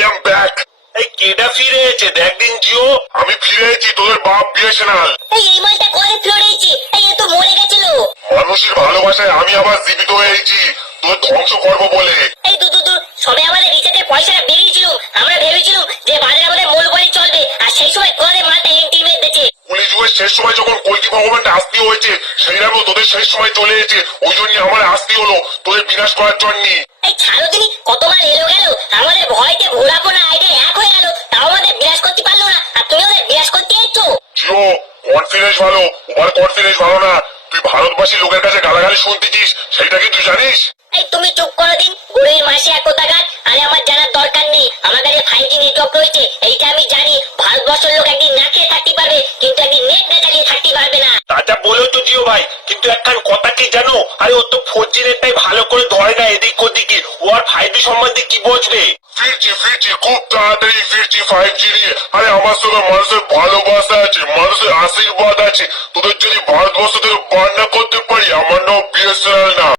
I am back. এই কেডা ফিরে এসেছে দেখ দিন জিও। আমি ফিরে এসেছি, তোদের বাপ বিএসএনএল। এই মালটা কবে ফিরে এসেছে? এ তো মরে গেছিল। মানুষের ভালোবাসায় আমি আবার জীবিত হয়েছি তোর ধ্বংস করবো বলে। এই দু সবে আমাদের রিচার্জের পয়সাটা বেরিয়েছিল, আমরা ভেবেছিলাম যে বাজারে আমাদের মূল বাড়ি চলবে, আর সেই সময় তোদের মালটা এন্টিমেট দিয়েছে। পুলিশ যুগের শেষ সময় যখন কলকি ভগবানটা আসতে হয়েছে, সেই রকম তোদের শেষ সময় চলে এসেছে। ওই জন্য আমার আসতে হলো তোদের বিনাশ করার জন্য। এই ছাড়ো তিনি, কত মাল এলো গেল, আমাদের ভয়তে ভোলাফোন আইডিয়া এক হয়ে গেল, তাও আমাদের বিরাজ করতে পারলো না, আর তুমি ওদের বিরাজ করতে এসছো। জিও, কনফিডেন্স ভালো, ওভার কনফিডেন্স ভালো না। তুই ভারতবাসী লোকের কাছে গালাগালি শুনতেছিস, সেইটা কি তুই জানিস? এই তুমি চুপ করো দিন, গুড়ের মাসে এক টাকা। আরে আমার জানার দরকার নেই, আমার কাছে 5G নেটওয়ার্ক রয়েছে, এইটা আমি জানি। ভারতবর্ষের লোক একদিন না খেয়ে থাকতে পারবে, কিন্তু একদিন নেট না চালিয়ে থাকতে পারবে না। তাজা বলেও তো জিও ভাই, কিন্তু একখান কথা কি জানো, আরে ও তো 4G নেটটাই ভালো করে ধরে না এদিক ওদিকে, ও আর 5G সম্বন্ধে কি বুঝবে? ফিরছি খুব তাড়াতাড়ি ফিরছি 5G নিয়ে। আরে আমার সঙ্গে মানুষের ভালোবাসা আছে, মানুষের আশীর্বাদ আছে। তোদের যদি ভারতবর্ষ থেকে বান্না করতে পারি, আমার নাম বিএসএনএল না।